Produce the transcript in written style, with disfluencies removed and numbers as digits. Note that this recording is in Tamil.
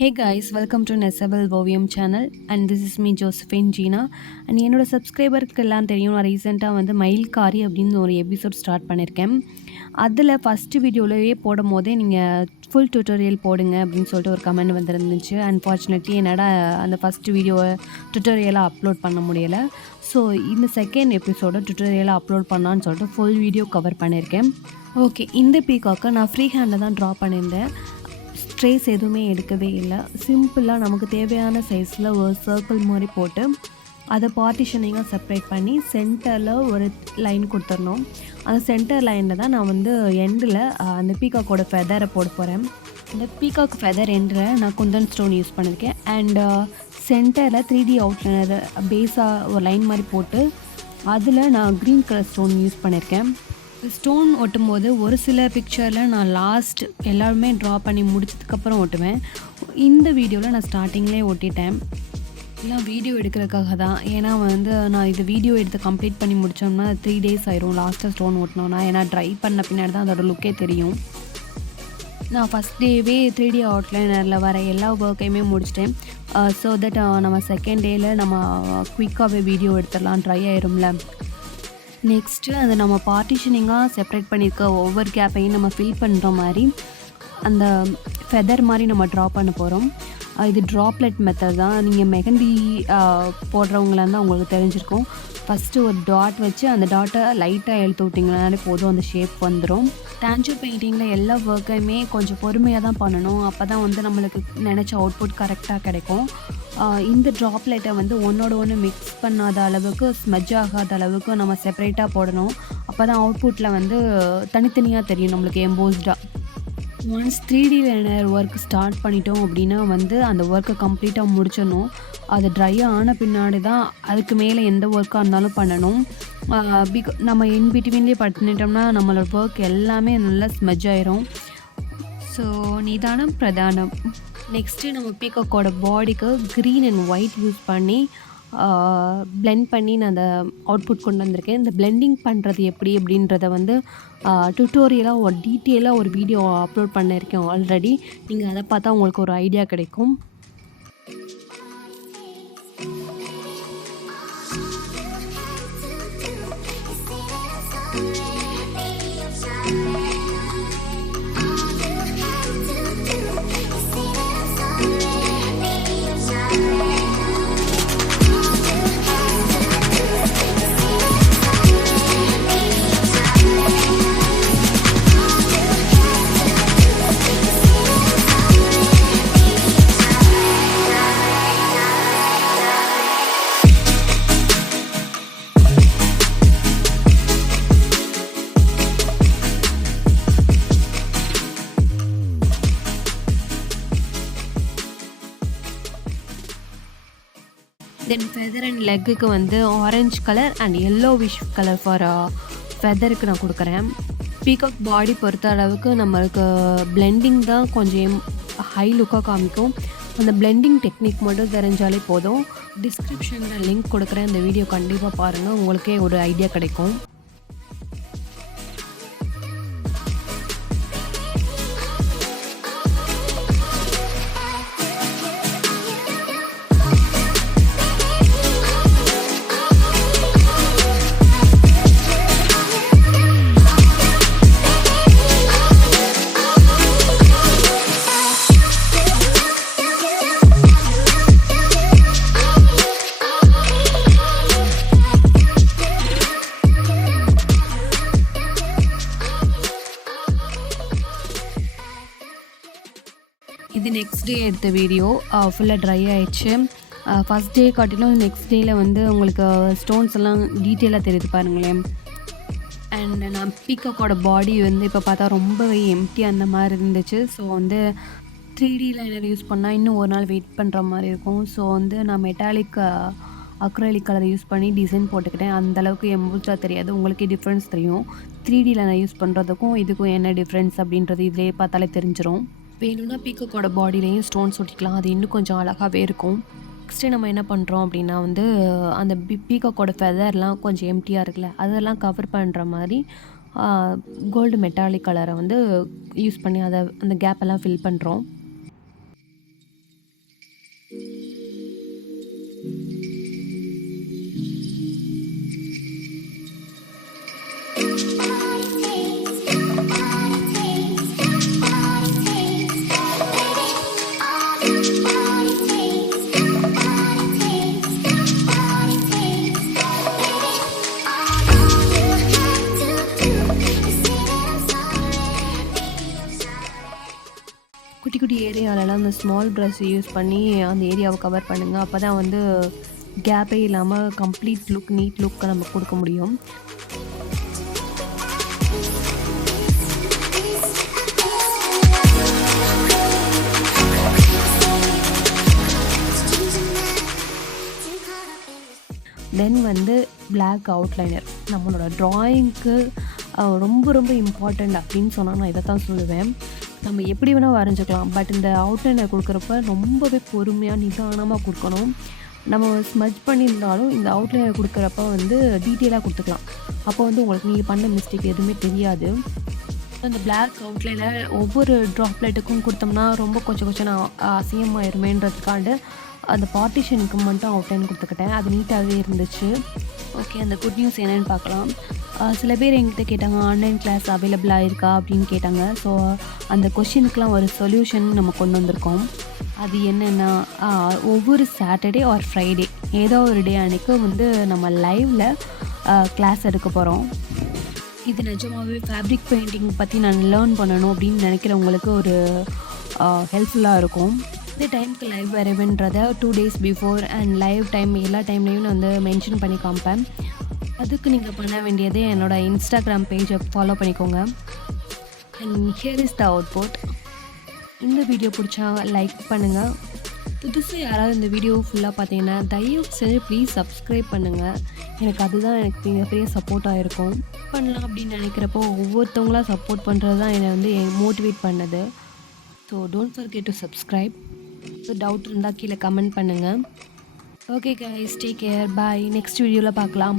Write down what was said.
Hey guys, welcome to Nesable Vovium channel and this is me Josephine Gina and என்னோட சப்ஸ்கிரைபருக்கு எல்லாம் தெரியும் நான் ரீசெண்டாக வந்து மயில்காரி அப்படின்னு ஒரு எபிசோட் ஸ்டார்ட் பண்ணியிருக்கேன். அதில் ஃபஸ்ட்டு வீடியோவிலேயே போடும் போதே நீங்கள் ஃபுல் டியூட்டோரியல் போடுங்க அப்படின்னு சொல்லிட்டு ஒரு கமெண்ட் வந்துருந்துச்சு. அன்ஃபார்ச்சுனேட்லி என்னோட அந்த ஃபஸ்ட்டு வீடியோவை டியூட்டோரியலாக அப்லோட் பண்ண முடியலை. ஸோ இந்த செகண்ட் எபிசோடை டியூட்டோரியலாக அப்லோட் பண்ணலான்னு சொல்லிட்டு ஃபுல் வீடியோ கவர் பண்ணியிருக்கேன். ஓகே, இந்த பீகாக்கை நான் ஃப்ரீ ஹேண்டில் தான் ட்ரா பண்ணியிருந்தேன். ஸ்ட்ரேஸ் எதுவுமே எடுக்கவே இல்லை. சிம்பிளாக நமக்கு தேவையான சைஸில் ஒரு சர்க்கிள் மாதிரி போட்டு அதை பார்ட்டிஷனிங்காக செப்ரேட் பண்ணி சென்டரில் ஒரு லைன் கொடுத்துடணும். அந்த சென்டர் லைனில் தான் நான் வந்து எண்டில் அந்த பீகாக்கோட ஃபெதரை போட போகிறேன். அந்த பீகாக் ஃபெதர் எண்டில் நான் குந்தன் ஸ்டோன் யூஸ் பண்ணியிருக்கேன். அண்ட் சென்டரில் 3D அவுட்லைனர் பேஸாக ஒரு லைன் மாதிரி போட்டு அதில் நான் க்ரீன் கலர் ஸ்டோன் யூஸ் பண்ணியிருக்கேன். ஸ்டோன் ஒட்டும்போது ஒரு சில பிக்சரில் நான் லாஸ்ட் எல்லாருமே ட்ரா பண்ணி முடிச்சதுக்கப்புறம் ஒட்டுவேன். இந்த வீடியோவில் நான் ஸ்டார்டிங்லேயே ஒட்டிட்டேன். எல்லாம் வீடியோ எடுக்கிறதுக்காக தான். ஏன்னா வந்து நான் இது வீடியோ எடுத்து கம்ப்ளீட் பண்ணி முடித்தோம்னா 3 days ஆயிரும் லாஸ்ட்டாக ஸ்டோன் ஒட்டினோன்னா. ஏன்னா ட்ரை பண்ண பின்னாடி தான் அதோட லுக்கே தெரியும். நான் ஃபஸ்ட் டேவே 3D அவுட்லைனரில் வர எல்லா ஒர்க்கையுமே முடிச்சிட்டேன். ஸோ தட் நம்ம செகண்ட் டேயில் நம்ம குயிக்காகவே வீடியோ எடுத்துடலாம், ட்ரை ஆயிரும்ல. நெக்ஸ்ட்டு அதை நம்ம பார்ட்டிஷனிங்காக செப்ரேட் பண்ணியிருக்க ஒவ்வொரு கேப்பையும் நம்ம ஃபில் பண்ணுற மாதிரி அந்த ஃபெதர் மாதிரி நம்ம ட்ரா பண்ண போகிறோம். இது ட்ராப்லெட் மெத்தட் தான். நீங்கள் மெஹந்தி போடுறவங்களா இருந்தால் உங்களுக்கு தெரிஞ்சிருக்கும். ஃபஸ்ட்டு ஒரு டாட் வச்சு அந்த டாட்டை லைட்டாக எழுத்து விட்டிங்கனாலே போதும், அந்த ஷேப் வந்துடும். டான்ஜர் பெயிண்டிங்கில் எல்லா ஒர்க்கையுமே கொஞ்சம் பொறுமையாக தான் பண்ணணும். அப்போ தான் வந்து நம்மளுக்கு நினச்ச அவுட்புட் கரெக்டாக கிடைக்கும். இந்த ட்ராப்லெட்டை வந்து ஒன்றோட ஒன்று மிக்ஸ் பண்ணாத அளவுக்கு, ஸ்மெஜ் ஆகாத அளவுக்கு நம்ம செப்பரேட்டாக போடணும். அப்போ தான் அவுட்புட்டில் வந்து தனித்தனியாக தெரியும் நம்மளுக்கு எம்போஸ்டாக. Once 3D liner work start பண்ணிட்டோம் அப்படின்னா வந்து அந்த ஒர்க்கை கம்ப்ளீட்டாக முடிச்சிடணும். அது ட்ரை ஆன பின்னாடி தான் அதுக்கு மேலே எந்த ஒர்க்காக இருந்தாலும் பண்ணணும். நம்ம இன் பிட்வீன்லேயே பண்ணிட்டோம்னா நம்மளோட ஒர்க் எல்லாமே நல்லா ஸ்மெஜ் ஆயிரும். ஸோ நிதானம் பிரதானம். நெக்ஸ்ட்டு நம்ம பீகாக்கோட பாடிக்கு க்ரீன் அண்ட் ஒயிட் யூஸ் பண்ணி பிளெண்ட் பண்ணி நான் அந்த அவுட்புட் கொண்டு வந்திருக்கேன். இந்த பிளெண்டிங் பண்ணுறது எப்படி அப்படின்றத வந்து டுட்டோரியலாக ஒரு டீட்டெயிலாக ஒரு வீடியோ அப்லோட் பண்ணியிருக்கேன் ஆல்ரெடி. நீங்கள் அதை பார்த்தா உங்களுக்கு ஒரு ஐடியா கிடைக்கும். தென் ஃபெதர் அண்ட் லெக்குக்கு வந்து orange colour and yellowish colour for ஃபெதருக்கு நான் கொடுக்குறேன். பீகாக் பாடி பொறுத்த அளவுக்கு நம்மளுக்கு பிளெண்டிங் தான் கொஞ்சம் ஹை லுக்காக காமிக்கும். அந்த பிளெண்டிங் டெக்னிக் மட்டும் தெரிஞ்சாலே போதும். டிஸ்கிரிப்ஷனில் லிங்க் கொடுக்குறேன், அந்த வீடியோ கண்டிப்பாக பாருங்கள், உங்களுக்கே ஒரு ஐடியா கிடைக்கும். இது நெக்ஸ்ட் டே எடுத்த வீடியோ. ஃபுல்லாக ட்ரை ஆகிடுச்சு. ஃபஸ்ட் டே காட்டிலும் நெக்ஸ்ட் டேயில் வந்து உங்களுக்கு ஸ்டோன்ஸ் எல்லாம் டீட்டெயிலாக தெரியுது பாருங்களேன். அண்ட் நான் பீகாக்கோட பாடி வந்து இப்போ பார்த்தா ரொம்பவே எம்டி அந்த மாதிரி இருந்துச்சு. ஸோ வந்து 3D லைனர் யூஸ் பண்ணால் இன்னும் ஒரு நாள் வெயிட் பண்ணுற மாதிரி இருக்கும். ஸோ வந்து நான் மெட்டாலிக் அக்ரலிக் கலர் யூஸ் பண்ணி டிசைன் போட்டுக்கிட்டேன். அந்தளவுக்கு எம்போஸ்டாக தெரியாது, உங்களுக்கே டிஃப்ரென்ஸ் தெரியும். 3D லைனர் யூஸ் பண்ணுறதுக்கும் இதுக்கும் என்ன டிஃப்ரென்ஸ் அப்படின்றது இதிலே பார்த்தாலே தெரிஞ்சிடும். வேணும்னா பீகாக்கோட பாடியிலையும் ஸ்டோன்ஸ் ஒட்டிக்கலாம், அது இன்னும் கொஞ்சம் அழகாகவே இருக்கும். நெக்ஸ்ட்டு நம்ம என்ன பண்ணுறோம் அப்படின்னா வந்து அந்த பீகாக்கோட ஃபெதர்லாம் கொஞ்சம் எம்டியாக இருக்குல்ல, அதெல்லாம் கவர் பண்ணுற மாதிரி கோல்டு மெட்டாலிக் கலரை வந்து யூஸ் பண்ணி அதை அந்த கேப்பெல்லாம் ஃபில் பண்ணுறோம். குட்டி குட்டி ஏரியாலலாம் அந்த ஸ்மால் ப்ரஷ் யூஸ் பண்ணி அந்த ஏரியாவை கவர் பண்ணுங்கள். அப்போ தான் வந்து கேப்பே இல்லாமல் கம்ப்ளீட் லுக், நீட் லுக்கை நம்ம கொடுக்க முடியும். தென் வந்து பிளாக் அவுட்லைனர் நம்மளோட ட்ராயிங்க்கு ரொம்ப ரொம்ப இம்பார்ட்டண்ட் அப்படின்னு சொன்னால் நான் இதை தான் சொல்லுவேன். நம்ம எப்படி வேணால் வரைஞ்சிக்கலாம், பட் இந்த அவுட்லைனர் கொடுக்குறப்ப ரொம்பவே பொறுமையாக நிதானமாக கொடுக்கணும். நம்ம ஸ்மஜ் பண்ணியிருந்தாலும் இந்த அவுட்லைனர் கொடுக்குறப்ப வந்து டீட்டெயிலாக கொடுத்துக்கலாம். அப்போ வந்து உங்களுக்கு நீங்கள் பண்ண மிஸ்டேக் எதுவுமே தெரியாது. அந்த பிளாக் அவுட்லைனர் ஒவ்வொரு ட்ராப்லெட்டுக்கும் கொடுத்தோம்னா ரொம்ப கொஞ்சம் அசிங்கமாயிருமேன்றதுக்காண்டு அந்த பார்ட்டிஷனுக்கு மட்டும் அவுட்லைன் கொடுத்துக்கிட்டேன். அது நீட்டாகவே இருந்துச்சு. ஓகே, அந்த குட் நியூஸ் என்னென்னு பார்க்கலாம். சில பேர் என்கிட்ட கேட்டாங்க, ஆன்லைன் கிளாஸ் அவைலபிளாக இருக்கா அப்படின்னு கேட்டாங்க. ஸோ அந்த கொஷினுக்கெலாம் ஒரு சொல்யூஷன் நம்ம கொண்டு வந்திருக்கோம். அது என்னென்னா, ஒவ்வொரு சாட்டர்டே ஆர் ஃப்ரைடே ஏதோ ஒரு டே அன்றைக்கு வந்து நம்ம லைவில் கிளாஸ் எடுக்க போகிறோம். இது நிஜமாகவே ஃபேப்ரிக் பெயிண்டிங் பற்றி நான் லேர்ன் பண்ணணும் அப்படின்னு நினைக்கிறவங்களுக்கு ஒரு ஹெல்ப்ஃபுல்லாக இருக்கும். இந்த டைமுக்கு லைவ் வரவேன்றதை 2 days before and live time எல்லா டைம்லேயும் நான் வந்து மென்ஷன் பண்ணி காமிப்பேன். அதுக்கு நீங்கள் பண்ண வேண்டியதே என்னோடய இன்ஸ்டாகிராம் பேஜை ஃபாலோ பண்ணிக்கோங்க. And here is the output. இந்த வீடியோ பிடிச்சா லைக் பண்ணுங்கள். புதுசாக யாராவது இந்த வீடியோ ஃபுல்லாக பார்த்தீங்கன்னா தயவு செஞ்சு ப்ளீஸ் சப்ஸ்கிரைப் பண்ணுங்கள். எனக்கு அதுதான் எனக்கு மிகப்பெரிய சப்போர்ட்டாக இருக்கும். பண்ணலாம் அப்படின்னு நினைக்கிறப்போ ஒவ்வொருத்தவங்களாக சப்போர்ட் பண்ணுறது தான் என்னை வந்து மோட்டிவேட் பண்ணது. So don't forget to subscribe. Doubt இருந்தால் கீழே கமெண்ட் பண்ணுங்கள். ஓகே கைஸ், டேக் கேர், பாய். நெக்ஸ்ட் வீடியோவில் பார்க்கலாம்.